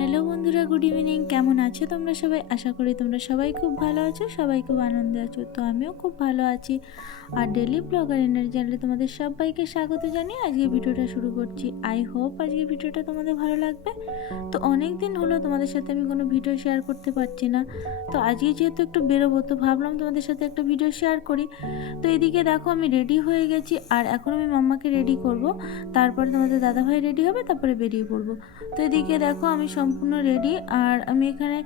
Hello বন্ধুরা, good evening. কেমন আছো তোমরা সবাই? আশা করি তোমরা সবাই খুব ভালো আছো, সবাই খুব আনন্দে আছো। তো আমিও খুব ভালো আছি। আর ডেলি ব্লগার এনার্জি চ্যানেলে তোমাদের সবাইকে স্বাগত জানিয়ে আজকে ভিডিওটা শুরু করছি। আই হোপ আজকে ভিডিওটা তোমাদের ভালো লাগবে। তো অনেক দিন হলো তোমাদের সাথে আমি কোনো ভিডিও শেয়ার করতে পারছি না। তো আজকে যেহেতু একটু বেরোবো, তো ভাবলাম তোমাদের সাথে একটা ভিডিও শেয়ার করি। তো এদিকে দেখো আমি রেডি হয়ে গেছি, আর এখন আমি মাম্মাকে রেডি করব। তারপরে তোমাদের দাদাভাই রেডি হবে, তারপরে বেরিয়ে পড়বো। তো এদিকে দেখো আমি সম্পূর্ণ রেডি, আর আমি এখানে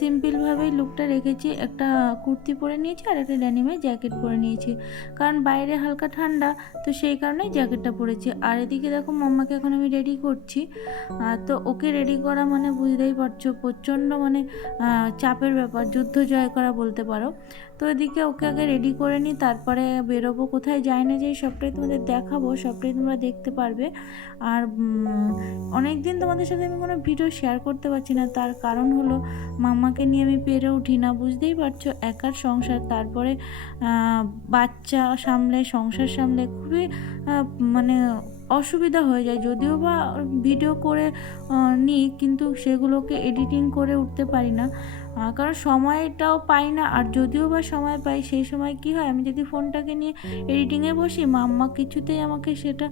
সিম্পলভাবেই লুকটা রেখেছি। একটা কুর্তি পরে নিয়েছি আর একটা ড্যানিমের জ্যাকেট পরে নিয়েছি, কারণ বাইরে হালকা ঠান্ডা, তো সেই কারণেই জ্যাকেটটা পরেছি। আর এদিকে দেখো মাম্মাকে এখন আমি রেডি করছি। তো ওকে রেডি করা মানে বুঝতেই পারছো, প্রচণ্ড মানে চাপের ব্যাপার, যুদ্ধ জয় করা বলতে পারো। তো এদিকে ওকে আগে রেডি করে নিই, তারপরে বেরোবো। কোথায় যাই না যাই সবটাই তোমাদের দেখাবো, সবটাই তোমরা দেখতে পারবে। আর অনেক দিন তোমাদের সাথে আমি কোনো ভিডিও শেয়ার করতে পারছি না, তার কারণ হলো মাম্মাকে নিয়ে আমি পেরে উঠি না, বুঝতেই পারছো, একার সংসার, তারপরে বাচ্চা সামলে, সংসার সামলে খুবই মানে অসুবিধা হয়ে যায়। যদিও বা ভিডিও করে নিই, কিন্তু সেগুলোকে এডিটিং করে উঠতে পারি না, কারণ সময়টাও পাই না। আর যদিও বা সময় পাই, সেই সময় কি হয়, আমি যদি ফোনটাকে নিয়ে এডিটিংয়ে বসি, মাম্মা কিছুতেই আমাকে সেটা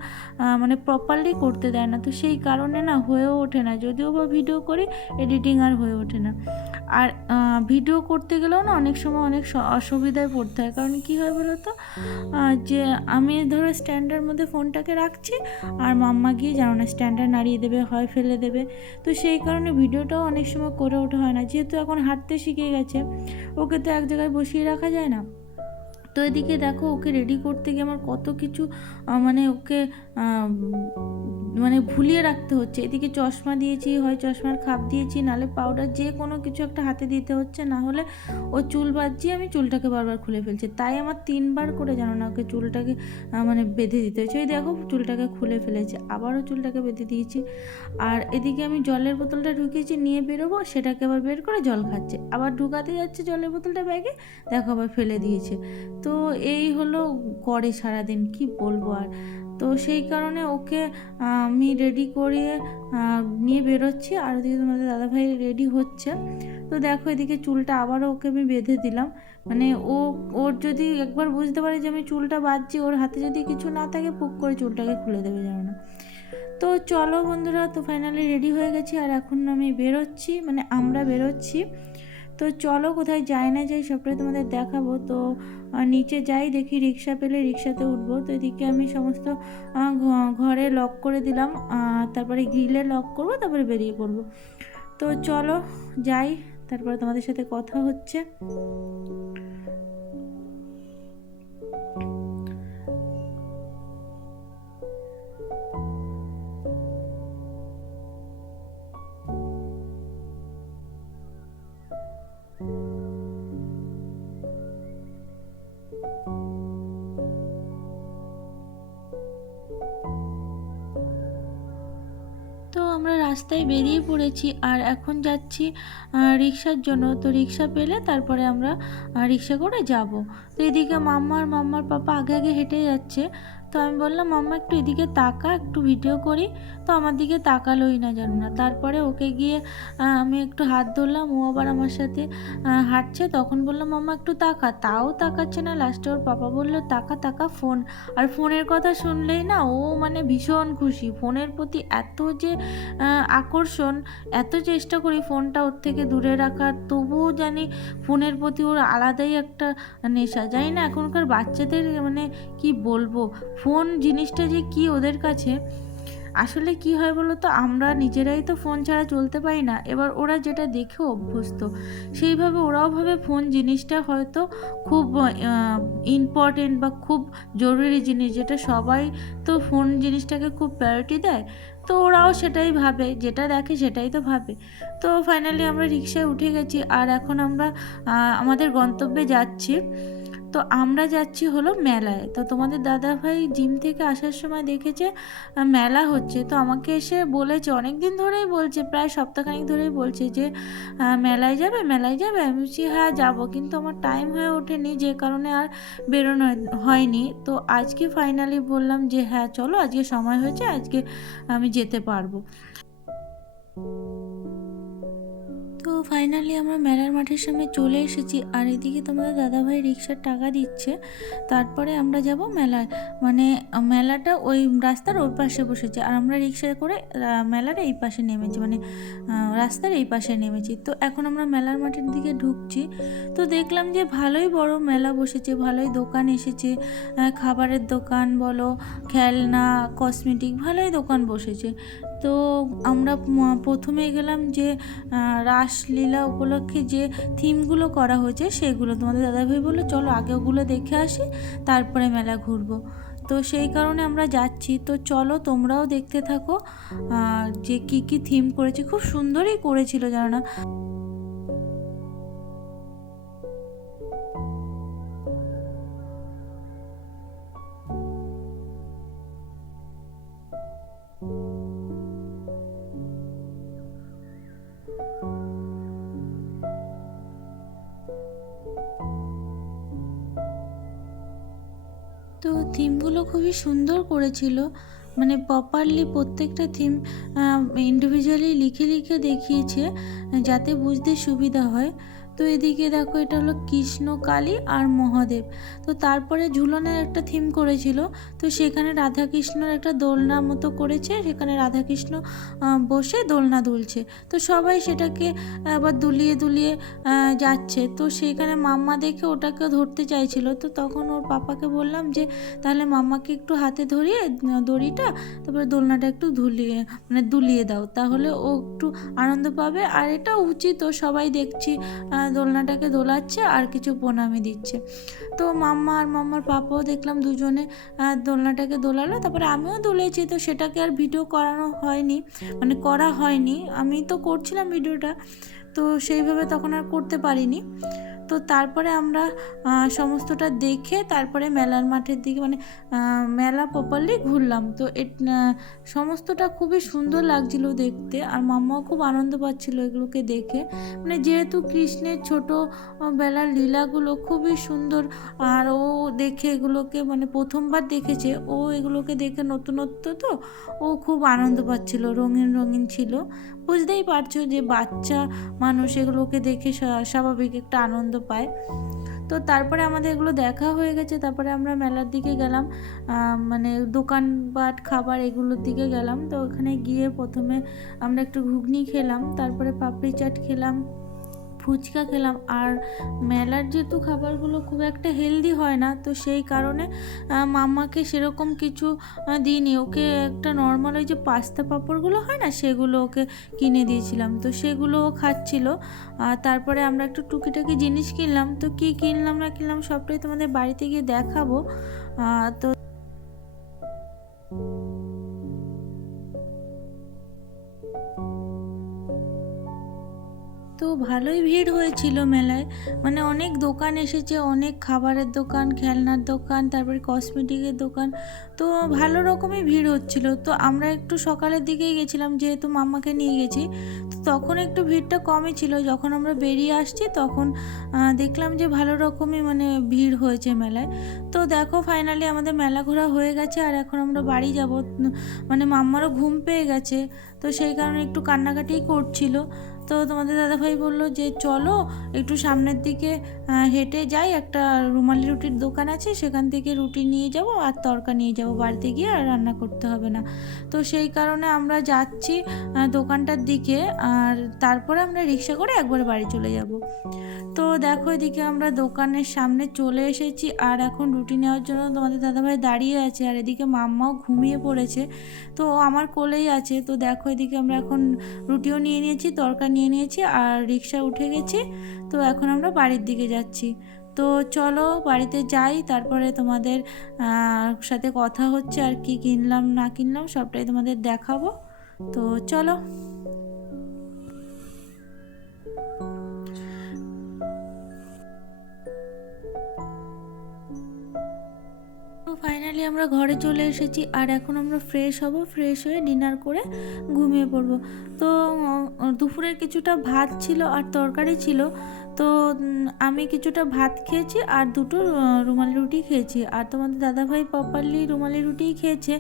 মানে প্রপারলি করতে দেয় না। তো সেই কারণে না হয়েও ওঠে না, যদিও বা ভিডিও করি, এডিটিং আর হয়ে ওঠে না। আর ভিডিও করতে গেলেও না অনেক সময় অনেক অসুবিধায় পড়তে হয়। কারণ কি হয় বলো তো, যে আমি ধরো স্ট্যান্ডের মধ্যে ফোনটাকে রাখছি, আর মাম্মা গিয়ে জানো না স্ট্যান্ডটা নাড়িয়ে দেবে, হয় ফেলে দেবে। তো সেই কারণে ভিডিওটাও অনেক সময় করে ওঠা হয় না। যেহেতু এখন হাঁটতে শিখে গেছে, ওকে তো এক জায়গায় বসিয়ে রাখা যায় না। তো এদিকে দেখো ওকে রেডি করতে গিয়ে আমার কত কিছু মানে ওকে মানে ভুলিয়ে রাখতে হচ্ছে। এদিকে চশমা দিয়েছি, হয় চশমার খাপ দিয়েছি, নাহলে পাউডার, যে কোনো কিছু একটা হাতে দিতে হচ্ছে, না হলে ও চুল বাঁধছি, আমি চুলটাকে বারবার খুলে ফেলছি। তাই আমার 3বার করে জানো না ওকে চুলটাকে মানে বেঁধে দিতে হচ্ছে। ওই দেখো চুলটাকে খুলে ফেলেছে, আবারও চুলটাকে বেঁধে দিয়েছি। আর এদিকে আমি জলের বোতলটা ঢুকিয়েছি, নিয়ে বেরোবো, সেটাকে আবার বের করে জল খাচ্ছে, আবার ঢুকাতে যাচ্ছে জলের বোতলটা ব্যাগে, দেখো আবার ফেলে দিয়েছে। তো এই হলো করে সারাদিন, কি বলবো আর। তো সেই কারণে ওকে আমি রেডি করিয়ে নিয়ে বেরোচ্ছি, আর ওদিকে তোমাদের দাদাভাই রেডি হচ্ছে। তো দেখো এদিকে চুলটা আবারও ওকে আমি বেঁধে দিলাম। মানে ওর যদি একবার বুঝতে পারে যে আমি চুলটা বাঁধছি, ওর হাতে যদি কিছু না থাকে, পুক করে চুলটাকে খুলে দেবে, জানো না। তো চলো বন্ধুরা, তো ফাইনালি রেডি হয়ে গেছি, আর এখন আমি বেরোচ্ছি, মানে আমরা বেরোচ্ছি। তো চলো কোথায় যাই না যাই সবটাই তোমাদের দেখাবো। তো নিচে যাই, দেখি রিক্সা পেলে রিক্সাতে উঠবো। তো এদিকে আমি সমস্ত ঘরে লক করে দিলাম, তারপরে গ্রিলে লক করবো, তারপরে বেরিয়ে পড়বো। তো চলো যাই, তারপরে তোমাদের সাথে কথা হচ্ছে। তো আমরা রাস্তায় বেরিয়ে পড়েছি, আর এখন যাচ্ছি রিক্সার জন্য। তো রিক্সা পেলে তারপরে আমরা রিক্সা করে যাব। তো এদিকে মাম্মার পাপা আগে আগে হেঁটে যাচ্ছে। তো আমি বললাম, মাম্মা একটু এদিকে তাকা, একটু ভিডিও করি। তো আমার দিকে তাকালোই না, জানো না। তারপরে ওকে গিয়ে আমি একটু হাত ধরলাম, ও আবার আমার সাথে হাঁটছে। তখন বললাম, মাম্মা একটু তাকা, তাও তাকাচ্ছে না। লাস্টে ওর পাপা বললো, তাকা তাকা ফোন। আর ফোনের কথা শুনলেই না ও মানে ভীষণ খুশি, ফোনের প্রতি এত যে আকর্ষণ, এত চেষ্টা করি ফোনটা ওর থেকে দূরে রাখার, তবুও জানি ফোনের প্রতি ওর আলাদাই একটা নেশা। জানি না এখনকার বাচ্চাদের মানে কি বলবো, ফোন জিনিসটা যে কি ওদের কাছে। আসলে কি হয় বলো তো, আমরা নিজেরাই তো ফোন ছাড়া চলতে পারি না, এবার ওরা যেটা দেখে অভ্যস্ত, সেইভাবে ওরাও ভাবে ফোন জিনিসটা হয়তো খুব ইম্পর্টেন্ট বা খুব জরুরি জিনিস, যেটা সবাই তো ফোন জিনিসটাকে খুব প্রায়োরিটি দেয়। তো ওরাও সেটাই ভাবে, যেটা দেখে সেটাই তো ভাবে। তো ফাইনালি আমরা রিকশায় উঠে গেছি, আর এখন আমরা আমাদের গন্তব্যে যাচ্ছি। তো আমরা যাচ্ছি হলো মেলায়। তো তোমাদের দাদাভাই জিম থেকে আসার সময় দেখেছে মেলা হচ্ছে, তো আমাকে এসে বলেছে, অনেক দিন ধরেই বলছে, প্রায় সপ্তাহখানেক ধরেই বলছে যে মেলায় যাবে, মেলায় যাবে। আমি বলছি হ্যাঁ যাবো, কিন্তু আমার টাইম হয়ে ওঠেনি, যে কারণে আর বেরোনো হয়নি। তো আজকে ফাইনালি বললাম যে হ্যাঁ চলো, আজকে সময় হয়েছে, আজকে আমি যেতে পারবো। তো ফাইনালি আমরা মেলার মাঠের সামনে চলে এসেছি, আর এদিকে তোমাদের দাদাভাই রিক্সার টাকা দিচ্ছে। তারপরে আমরা যাব মেলায়, মানে মেলাটা ওই রাস্তার ওই পাশে বসেছে, আর আমরা রিক্সা করে মেলার এই পাশে নেমেছি, মানে রাস্তার এই পাশে নেমেছি। তো এখন আমরা মেলার মাঠের দিকে ঢুকছি। তো দেখলাম যে ভালোই বড় মেলা বসেছে, ভালোই দোকান এসেছে, খাবারের দোকান বলো, খেলনা, কসমেটিক, ভালোই দোকান বসেছে। তো আমরা প্রথমে গেলাম যে রাসলীলা উপলক্ষে যে থিমগুলো করা হয়েছে সেগুলো, তোমাদের দাদাভাই বললো চলো আগে ওগুলো দেখে আসি, তারপরে মেলা ঘুরবো। তো সেই কারণে আমরা যাচ্ছি। তো চলো তোমরাও দেখতে থাকো যে কি কি থিম করেছে, খুব সুন্দরই করেছিল জানো না। তো থিমগুলো খুবই সুন্দর করেছিল, মানে প্রপারলি প্রত্যেকটা থিম ইন্ডিভিজুয়ালি লিখে লিখে দেখিয়েছে যাতে বুঝতে সুবিধা হয়। তো এদিকে দেখো এটা হলো কৃষ্ণ, কালী আর মহাদেব। তো তারপরে ঝুলনের একটা থিম করেছিল, তো সেখানে রাধাকৃষ্ণর একটা দোলনা মতো করেছে, সেখানে রাধাকৃষ্ণ বসে দোলনা দুলছে। তো সবাই সেটাকে আবার দুলিয়ে দুলিয়ে যাচ্ছে। তো সেখানে মাম্মা দেখে ওটাকে ধরতে চাইছিল, তো তখন ওর পাপাকে বললাম যে তাহলে মাম্মাকে একটু হাতে ধরিয়ে দড়িটা, তারপরে দোলনাটা একটু দুলিয়ে দাও, তাহলে ও একটু আনন্দ পাবে। আর এটা উচিত, ও সবাই দেখছি দোলনাটাকে দোলাচ্ছে আর কিছু প্রণামী দিচ্ছে। তো মাম্মা আর মাম্মার পাপাও দেখলাম দুজনে দোলনাটাকে দোলালো, তারপরে আমিও দুলেছি। তো সেটাকে আর ভিডিও করানো হয়নি, মানে করা হয়নি, আমি তো করছিলাম ভিডিওটা, তো সেইভাবে তখন আর করতে পারিনি। তো তারপরে আমরা সমস্তটা দেখে তারপরে মেলার মাঠের দিকে, মানে মেলা প্রপারলি ঘুরলাম। তো সমস্তটা খুবই সুন্দর লাগছিল দেখতে, আর মাম্মাও খুব আনন্দ পাচ্ছিল এগুলোকে দেখে, মানে যেহেতু কৃষ্ণের ছোট বেলার লীলাগুলো খুবই সুন্দর, আর ও দেখে এগুলোকে, মানে প্রথমবার দেখেছে ও, এগুলোকে দেখে নতুনত্ব, তো ও খুব আনন্দ পাচ্ছিল, রঙিন রঙিন ছিল। বুঝতেই পারছো যে বাচ্চা মানুষ এগুলোকে দেখে স্বাভাবিক একটা আনন্দ পায়। তো তারপরে আমাদের এগুলো দেখা হয়ে গেছে, তারপরে আমরা মেলার দিকে গেলাম, মানে দোকানপাট খাবার এগুলোর দিকে গেলাম। তো ওখানে গিয়ে প্রথমে আমরা একটু ঘুগনি খেলাম, তারপরে পাপড়ি চাট খেলাম, ফুচকা খেলাম। আর মেলার যেহেতু খাবারগুলো খুব একটা হেলদি হয় না, তো সেই কারণে মাম্মাকে সেরকম কিছু দিইনি, ওকে একটা নর্মাল ওই যে পাস্তা পাঁপড়গুলো হয় না, সেগুলো ওকে কিনে দিয়েছিলাম, তো সেগুলোও খাচ্ছিল। তারপরে আমরা একটু টুকিটাকি জিনিস কিনলাম, তো কী কিনলাম না কিনলাম সবটাই তোমাদের বাড়িতে গিয়ে দেখাবো। তো তো ভালোই ভিড় হয়েছিল মেলায়, মানে অনেক দোকান এসেছে, অনেক খাবারের দোকান, খেলনার দোকান, তারপরে কসমেটিকের দোকান, তো ভালো রকমই ভিড় হচ্ছিল। তো আমরা একটু সকালের দিকেই গেছিলাম, যেহেতু মাম্মাকে নিয়ে গেছি, তো তখন একটু ভিড়টা কমই ছিল। যখন আমরা বেরিয়ে আসছি তখন দেখলাম যে ভালো রকমই মানে ভিড় হয়েছে মেলায়। তো দেখো ফাইনালি আমাদের মেলা ঘোরা হয়ে গেছে, আর এখন আমরা বাড়ি যাব, মানে মাম্মারও ঘুম পেয়ে গেছে, তো সেই কারণে একটু কান্নাকাটিই করছিল। তো তোমাদের দাদাভাই বললো যে চলো একটু সামনের দিকে হেঁটে যাই, একটা রুমালি রুটির দোকান আছে, সেখান থেকে রুটি নিয়ে যাব আর তরকা নিয়ে যাব, বাড়িতে গিয়ে আর রান্না করতে হবে না। তো সেই কারণে আমরা যাচ্ছি দোকানটার দিকে, আর তারপরে আমরা রিক্সা করে একবার বাড়ি চলে যাব। তো দেখো এদিকে আমরা দোকানের সামনে চলে এসেছি, আর এখন রুটি নেওয়ার জন্য তোমাদের দাদাভাই দাঁড়িয়ে আছে, আর এদিকে মাম্মাও ঘুমিয়ে পড়েছে, তো আমার কোলেই আছে। তো দেখো এদিকে আমরা এখন রুটিও নিয়ে নিয়েছি, তরকা নিয়ে নিয়েছি, আর রিক্সা উঠে গেছি। তো এখন আমরা বাড়ির দিকে যাচ্ছি। তো চলো বাড়িতে যাই, তারপরে তোমাদের সাথে কথা হচ্ছে, আর কি কিনলাম না কিনলাম সবটাই তোমাদের দেখাবো। তো চলো। তো ফাইনালি আমরা ঘরে চলে এসেছি, আর এখন আমরা ফ্রেশ হব, ফ্রেশ হয়ে ডিনার করে ঘুমিয়ে পড়বো। তো দুপুরের কিছুটা ভাত ছিল আর তরকারি ছিল, তো আমি কিছুটা ভাত খেয়েছি আর দুটো রুমালি রুটি খেয়েছি। আর তোমাদের দাদাভাই প্রপারলি রুমালি রুটিই খেয়েছে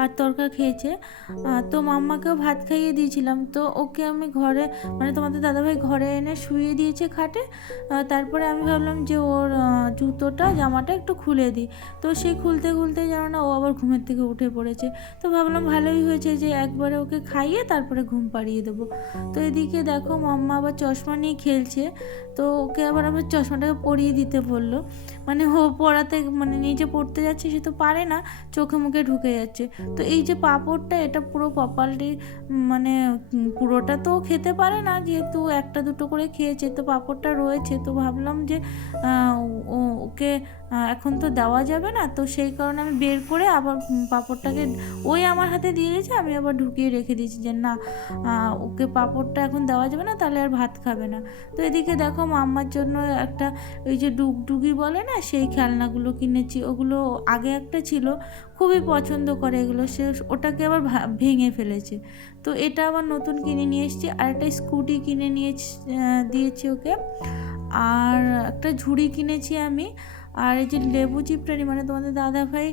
আর তরকা খেয়েছে। তো মাম্মাকেও ভাত খাইয়ে দিয়েছিলাম। তো ওকে আমি ঘরে মানে তোমাদের দাদাভাই ঘরে এনে শুইয়ে দিয়েছে খাটে। তারপরে আমি ভাবলাম যে ওর জুতোটা জামাটা একটু খুলে দিই। তো সে খুলতে খুলতে জানো না ও আবার ঘুমের থেকে উঠে পড়েছে। তো ভাবলাম ভালোই হয়েছে যে একবারে ওকে খাইয়ে তারপরে ঘুম পাড়িয়ে দেবো। তো এদিকে দেখো মাম্মা আবার চশমা নিয়ে খেলছে। তো ওকে আবার চশমাটাকে পরিয়ে দিতে বললো। মানে ও পড়াতে মানে নিজে পড়তে যাচ্ছে, সে তো পারে না, চোখে মুখে ঢুকে যাচ্ছে। তো এই যে পাঁপড়টা এটা পুরো প্রপারলি মানে পুরোটা তো খেতে পারে না, যেহেতু একটা দুটো করে খেয়েছে, তো পাঁপড়টা রয়েছে। তো ভাবলাম যে ওকে এখন তো দেওয়া যাবে না, তো সেই কারণে আমি বের করে আবার পাঁপড়টাকে ওই আমার হাতে দিয়ে দিয়েছে, আমি আবার ঢুকিয়ে রেখে দিয়েছি যে না ওকে পাঁপড়টা এখন দেওয়া যাবে না, তাহলে আর ভাত খাবে না। তো এদিকে দেখো মাম্মার জন্য একটা ওই যে ডুগডুগি বলে না, সেই খেলনাগুলো কিনেছি। ওগুলো আগে একটা ছিল, খুবই পছন্দ করে এগুলো, সে ওটাকে আবার ভেঙে ফেলেছে। তো এটা আবার নতুন কিনে নিয়ে এসেছি। আর একটা স্কুটি কিনে নিয়ে দিয়েছি ওকে। আর একটা ঝুড়ি কিনেছি আমি। আর এই যে লেবু চিপটানি মানে তোমাদের দাদাভাই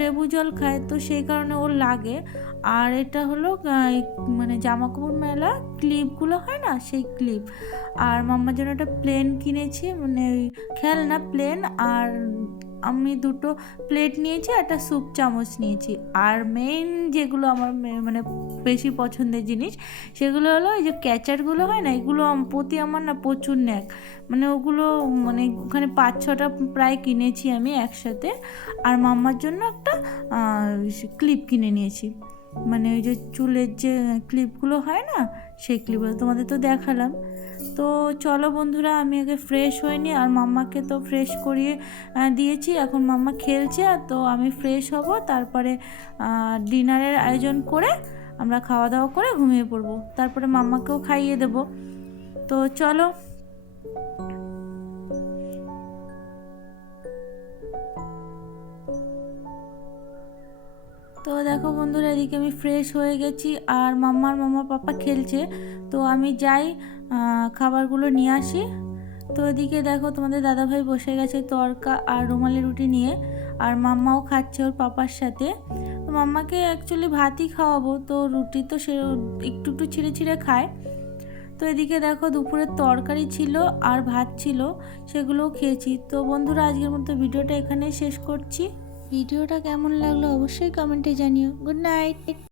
লেবু জল খায়, তো সেই কারণে ওর লাগে। আর এটা হলো মানে জামাকাপড় মেলা ক্লিপগুলো হয় না, সেই ক্লিপ। আর মাম্মার জন্য একটা প্লেন কিনেছি, মানে ওই খেলনা প্লেন। আর আমি দুটো প্লেট নিয়েছি, একটা স্যুপ চামচ নিয়েছি। আর মেইন যেগুলো আমার মানে বেশি পছন্দের জিনিস, সেগুলো হলো এই যে ক্যাচারগুলো হয় না, এগুলো প্রতি আমার না প্রচুর ন্যাক। মানে ওগুলো মানে ওখানে 5-6টা প্রায় কিনেছি আমি একসাথে। আর মাম্মার জন্য একটা ক্লিপ কিনে নিয়েছি, মানে ওই যে চুলের যে ক্লিপগুলো হয় না, সেই ক্লিপগুলো তোমাদের তো দেখালাম। তো চলো বন্ধুরা, আমি আগে ফ্রেশ হইনি, আর মাম্মাকে তো ফ্রেশ করিয়ে দিয়েছি। এখন মাম্মা খেলছে, আর তো আমি ফ্রেশ হব, তারপরে ডিনারের আয়োজন করে আমরা খাওয়া দাওয়া করে ঘুমিয়ে পড়বো, তারপরে মাম্মাকেও খাইয়ে দেব। তো চলো। তো দেখো বন্ধুরা, এদিকে আমি ফ্রেশ হয়ে গেছি, আর মাম্মা পাপা খেলছে। তো আমি যাই খাবারগুলো নিয়ে আসি। তো এদিকে দেখো তোমাদের দাদাভাই বসে গেছে তরকা আর রুমালি রুটি নিয়ে, আর মাম্মাও খাচ্ছে ওর পাপার সাথে। তো মাম্মাকে অ্যাকচুয়ালি ভাতই খাওয়াবো, তো রুটি তো সে একটু একটু ছিঁড়ে ছিঁড়ে খায়। তো এদিকে দেখো দুপুরের তরকারি ছিল আর ভাত ছিল, সেগুলোও খেয়েছি। তো বন্ধুরা, আজকের মতো ভিডিওটা এখানেই শেষ করছি। ভিডিওটা কেমন লাগলো অবশ্যই কমেন্টে জানিও। Good night.